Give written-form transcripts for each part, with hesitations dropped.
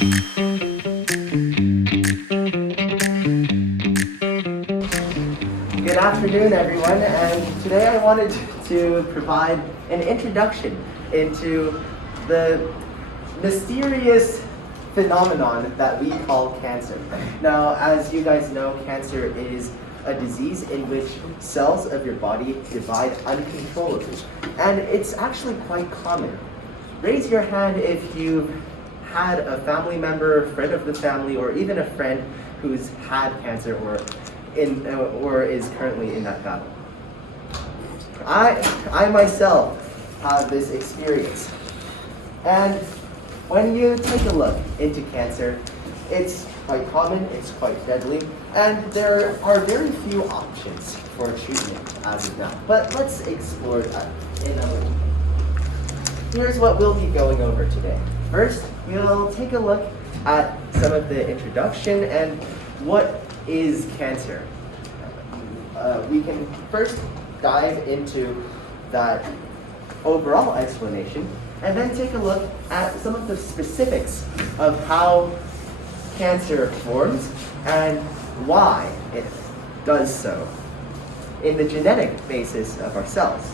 Good afternoon, everyone, and today I wanted to provide an introduction into the mysterious phenomenon that we call cancer. Now, as you guys know, cancer is a disease in which cells of your body divide uncontrollably, and it's actually quite common. Raise your hand if you've had a family member, friend of the family, or even a friend who's had cancer or is currently in that battle. I myself have this experience, and when you take a look into cancer, it's quite common, it's quite deadly, and there are very few options for treatment as of now. But let's explore that in a little. Here's what we'll be going over today. First, we'll take a look at some of the introduction and what is cancer. We can first dive into that overall explanation and then take a look at some of the specifics of how cancer forms and why it does so in the genetic basis of our cells.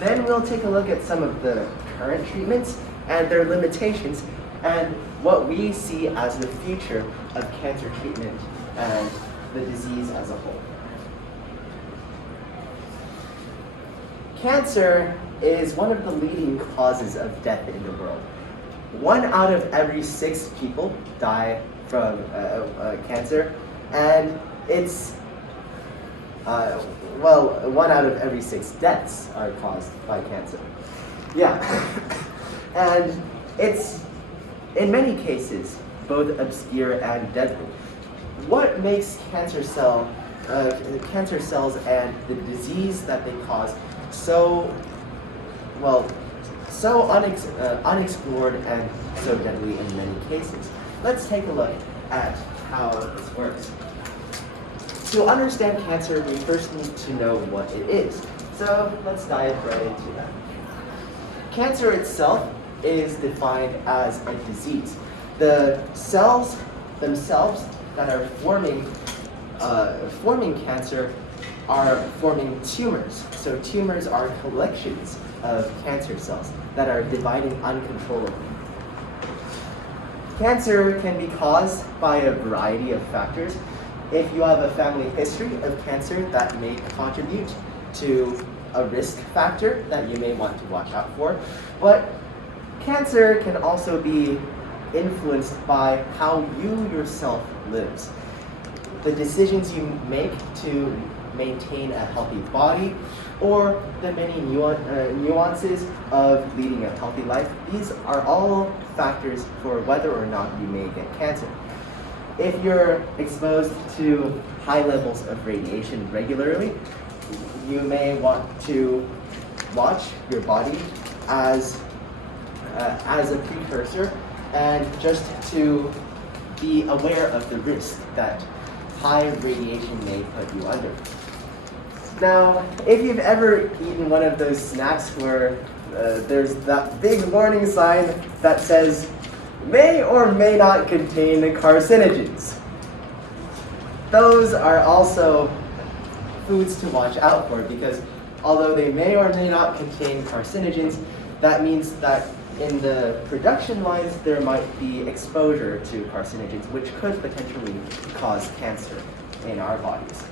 Then we'll take a look at some of the current treatments and their limitations and what we see as the future of cancer treatment and the disease as a whole. Cancer is one of the leading causes of death in the world. 1 out of every 6 people die from cancer, and it's 1 out of every 6 deaths are caused by cancer. Yeah, and it's in many cases both obscure and deadly. What makes cancer cells and the disease that they cause so unexplored and so deadly in many cases? Let's take a look at how this works. To understand cancer, we first need to know what it is. So let's dive right into that. Cancer itself is defined as a disease. The cells themselves that are forming cancer are forming tumors. So tumors are collections of cancer cells that are dividing uncontrollably. Cancer can be caused by a variety of factors. If you have a family history of cancer, that may contribute to a risk factor that you may want to watch out for. But cancer can also be influenced by how you yourself lives. The decisions you make to maintain a healthy body, or the many nuances of leading a healthy life, these are all factors for whether or not you may get cancer. If you're exposed to high levels of radiation regularly, you may want to watch your body as a precursor and just to be aware of the risk that high radiation may put you under. Now, if you've ever eaten one of those snacks where there's that big warning sign that says, may or may not contain carcinogens, those are also foods to watch out for, because although they may or may not contain carcinogens, that means that in the production lines there might be exposure to carcinogens, which could potentially cause cancer in our bodies.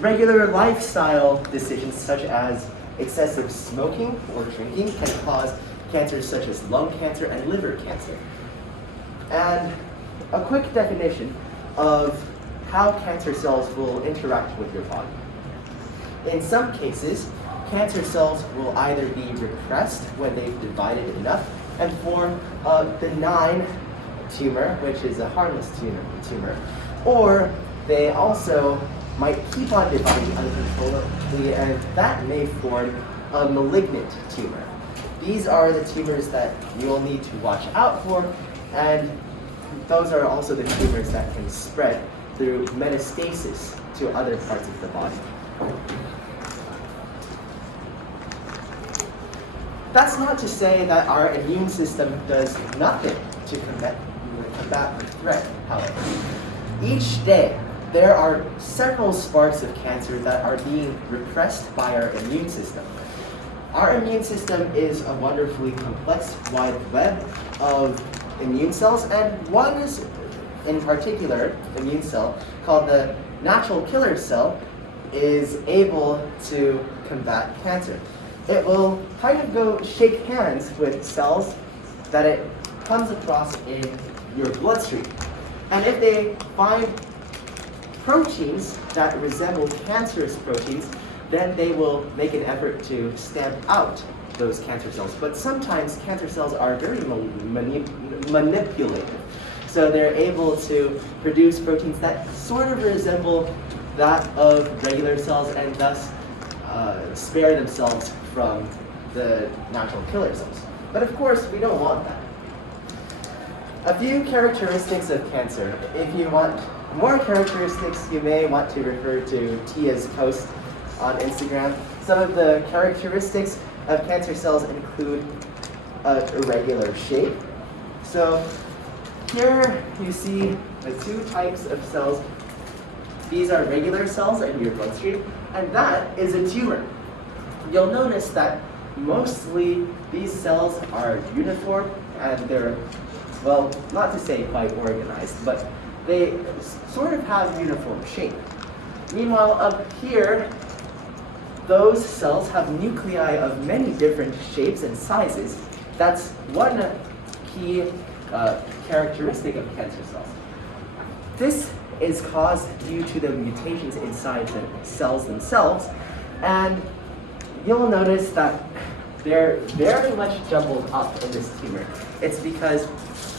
Regular lifestyle decisions such as excessive smoking or drinking can cause cancers such as lung cancer and liver cancer. And a quick definition of how cancer cells will interact with your body. In some cases, cancer cells will either be repressed when they've divided enough and form a benign tumor, which is a harmless tumor, or they also might keep on dividing uncontrollably, and that may form a malignant tumor. These are the tumors that you'll need to watch out for, and those are also the tumors that can spread through metastasis to other parts of the body. That's not to say that our immune system does nothing to combat the threat, however. Each day, there are several sparks of cancer that are being repressed by our immune system. Our immune system is a wonderfully complex wide web of immune cells, and one is in particular, immune cell, called the natural killer cell, is able to combat cancer. It will kind of go shake hands with cells that it comes across in your bloodstream. And if they find proteins that resemble cancerous proteins, then they will make an effort to stamp out those cancer cells. But sometimes cancer cells are very manipulative. So they're able to produce proteins that sort of resemble that of regular cells and thus spare themselves from the natural killer cells. But of course, we don't want that. A few characteristics of cancer. If you want more characteristics, you may want to refer to Tia's post on Instagram. Some of the characteristics of cancer cells include an irregular shape. So here you see the two types of cells. These are regular cells in your bloodstream, and that is a tumor. You'll notice that mostly these cells are uniform and they're, well, not to say quite organized, but they sort of have uniform shape. Meanwhile, up here, those cells have nuclei of many different shapes and sizes. That's one key characteristic of cancer cells. This is caused due to the mutations inside the cells themselves, and you'll notice that they're very much jumbled up in this tumor. It's because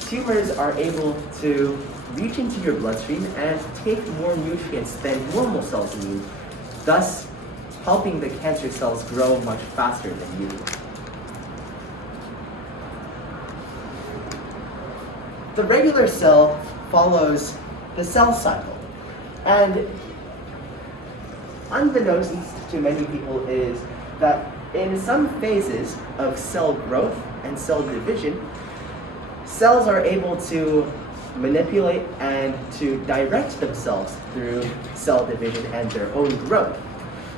tumors are able to reach into your bloodstream and take more nutrients than normal cells need, thus helping the cancer cells grow much faster than usual. The regular cell follows the cell cycle, and unbeknownst to many people is that in some phases of cell growth and cell division, cells are able to manipulate and to direct themselves through cell division and their own growth.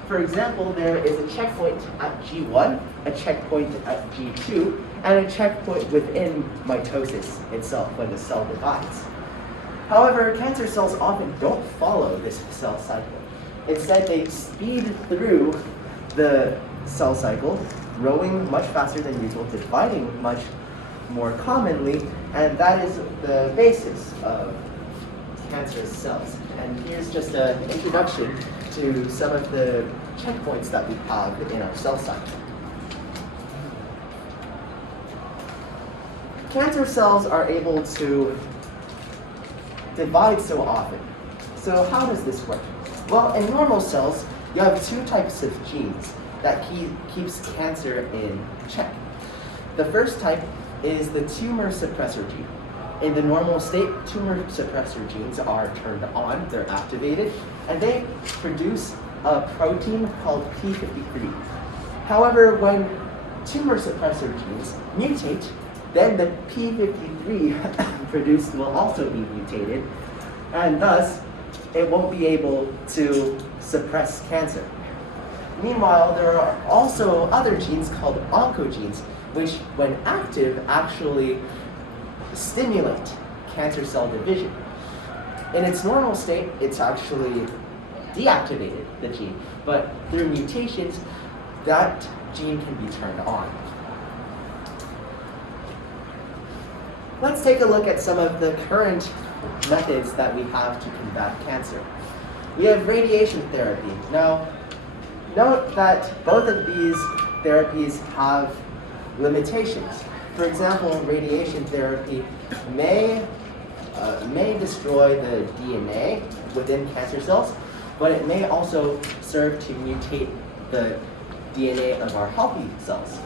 For example, there is a checkpoint at G1, a checkpoint at G2, and a checkpoint within mitosis itself when the cell divides. However, cancer cells often don't follow this cell cycle. Instead, they speed through the cell cycle, growing much faster than usual, dividing much more commonly, and that is the basis of cancerous cells. And here's just an introduction to some of the checkpoints that we have in our cell cycle. Cancer cells are able to divide so often. So how does this work? Well, in normal cells, you have two types of genes that keeps cancer in check. The first type is the tumor suppressor gene. In the normal state, tumor suppressor genes are turned on, they're activated, and they produce a protein called P53. However, when tumor suppressor genes mutate, then the P53 produced will also be mutated, and thus it won't be able to suppress cancer. Meanwhile, there are also other genes called oncogenes, which, when active, actually stimulate cancer cell division. In its normal state, it's actually deactivated, the gene, but through mutations, that gene can be turned on. Let's take a look at some of the current methods that we have to combat cancer. We have radiation therapy. Now, note that both of these therapies have limitations. For example, radiation therapy may destroy the DNA within cancer cells, but it may also serve to mutate the DNA of our healthy cells.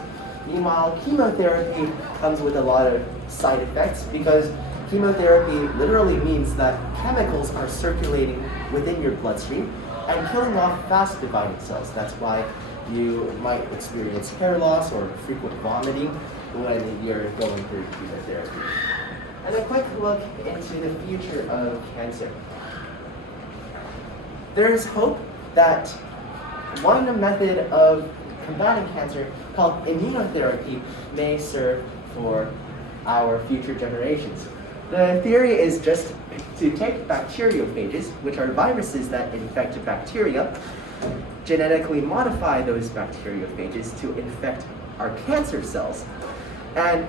Meanwhile, chemotherapy comes with a lot of side effects because chemotherapy literally means that chemicals are circulating within your bloodstream and killing off fast dividing cells. That's why You might experience hair loss or frequent vomiting when you're going through chemotherapy. And a quick look into the future of cancer. There's hope that one method of combating cancer called immunotherapy may serve for our future generations. The theory is just to take bacteriophages, which are viruses that infect bacteria, genetically modify those bacteriophages to infect our cancer cells. And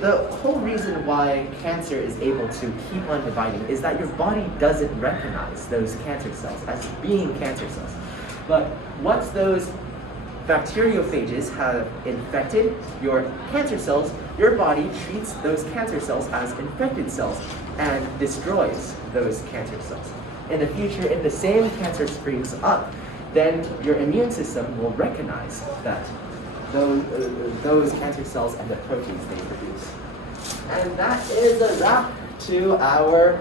the whole reason why cancer is able to keep on dividing is that your body doesn't recognize those cancer cells as being cancer cells. But once those bacteriophages have infected your cancer cells, your body treats those cancer cells as infected cells and destroys those cancer cells. In the future, if the same cancer springs up, then your immune system will recognize that those cancer cells and the proteins they produce. And that is a wrap to our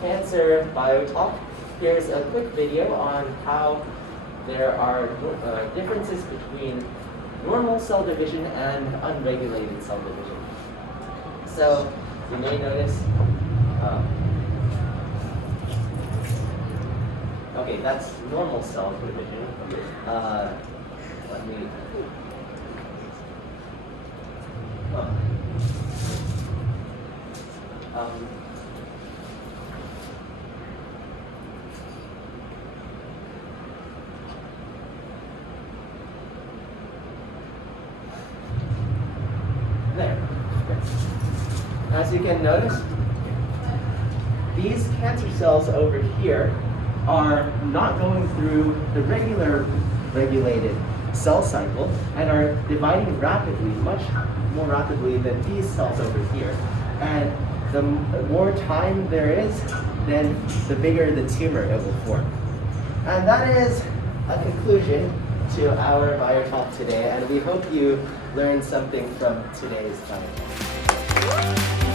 cancer BioTalk. Here's a quick video on how there are differences between normal cell division and unregulated cell division. So you may notice, okay, that's normal cell division. Let me, there. As you can notice, these cancer cells over here are not going through the regular regulated cell cycle and are dividing rapidly, much more rapidly than these cells over here. And the more time there is, then the bigger the tumor it will form. And that is a conclusion to our BioTalk today, and we hope you learned something from today's BioTalk.